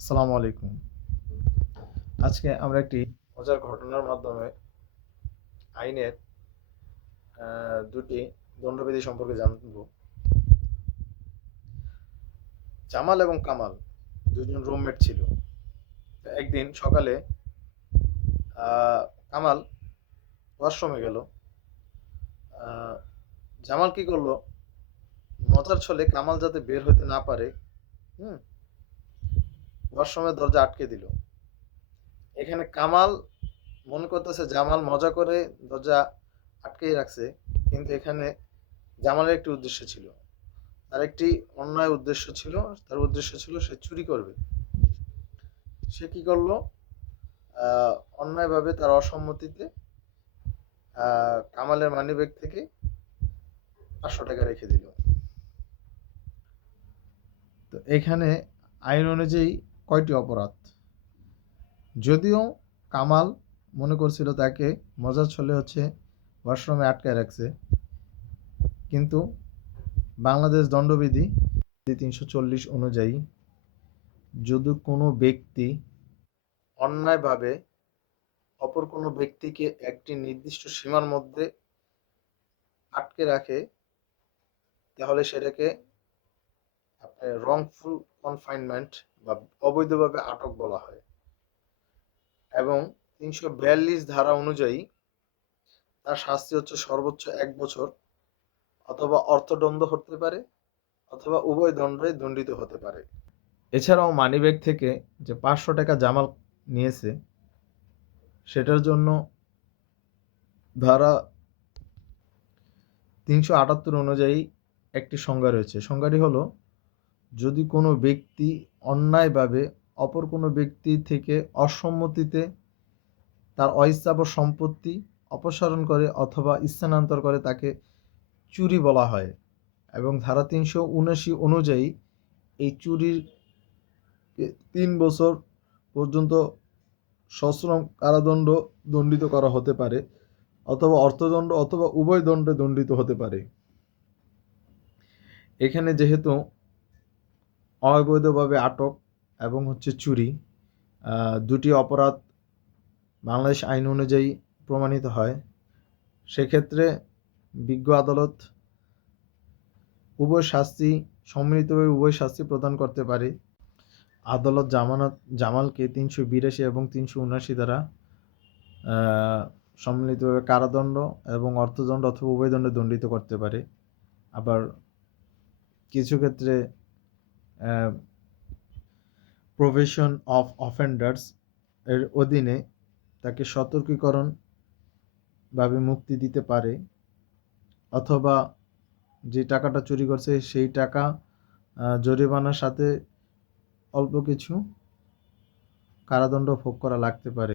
আসসালামু আলাইকুম। আজকে আমরা একটি মজার ঘটনার মাধ্যমে আইনের দুটি দণ্ডবিধি সম্পর্কে জানব। জামাল এবং কামাল দুজন রুমমেট ছিল। তো একদিন সকালে আহ, কামাল ওয়াশরুমে গেল। আহ, জামাল কি করলো, মজার ছলে কামাল যাতে বের হতে না পারে, হুম, ওয়াশরুমের দরজা আটকে দিল। এখানে কামাল মনে করতেছে জামাল মজা করে দরজা আটকেই রাখছে, কিন্তু এখানে জামালের একটি উদ্দেশ্য ছিল। তার একটি অন্যায় উদ্দেশ্য ছিল। তার উদ্দেশ্য ছিল সে চুরি করবে। সে কি করলো, আহ, অন্যায়ভাবে তার অসম্মতিতে কামালের মানিব্যাগ থেকে 500 টাকা রেখে দিল। তো এখানে আইন অনুযায়ী কয়টি অপরাধ? যদিও কামাল মনে করছিল তাকে মজার ছলে ওয়াশরুমে আটকায় রাখছে, কিন্তু বাংলাদেশ দণ্ডবিধি 340 অনুযায়ী যদি কোনো ব্যক্তি অন্যায়ভাবে অপর কোনো ব্যক্তিকে একটি নির্দিষ্ট সীমার মধ্যে আটকে রাখে, তাহলে সেটাকে আপনার রংফুল কনফাইনমেন্ট বা অবৈধভাবে আটক বলা হয়। এবং 342 ধারা অনুযায়ী তার শাস্তি হচ্ছে সর্বোচ্চ 1 বছর, অথবা অর্থদণ্ড হতে পারে, অথবা উভয় দণ্ডে দণ্ডিত হতে পারে। এছাড়াও মানিব্যাগ থেকে যে 500 টাকা জামাল নিয়েছে, সেটার জন্য ধারা 378 অনুযায়ী একটি সংজ্ঞা রয়েছে। সংজ্ঞাটি হলো, যদি কোনো ব্যক্তি অন্যায়ভাবে অপর কোনো ব্যক্তি থেকে অসম্মতিতে তার অস্থাবর সম্পত্তি অপসারণ করে অথবা স্থানান্তর করে, তাকে চুরি বলা হয়। এবং ধারা 379 অনুযায়ী এই চুরির 3 বছর পর্যন্ত সশ্রম কারাদণ্ড দণ্ডিত করা হতে পারে, অথবা অর্থদণ্ড অথবা উভয় দণ্ডে দণ্ডিত হতে পারে। এখানে যেহেতু অবৈধভাবে আটক এবং চুরি, দুটি অপরাধ বাংলাদেশ আইন অনুযায়ী প্রমাণিত হয়, সেক্ষেত্রে বিজ্ঞ আদালত সম্মিলিতভাবে উভয় শাস্তি প্রদান করতে পারে। আদালত জামালকে 382 এবং 379 দ্বারা সম্মিলিতভাবে কারাদণ্ড এবং অর্থদণ্ড অথবা উভয় দণ্ডে দণ্ডিত করতে পারে। আবার কিছু ক্ষেত্রে প্রভিশন অফ অফেন্ডার্স এর অধীনে তাকে সতর্কীকরণ ভাবে মুক্তি দিতে পারে, অথবা যে টাকাটা চুরি করছে সেই টাকা জরিমানার সাথে অল্প কিছু কারাদণ্ড ভোগ করা লাগতে পারে।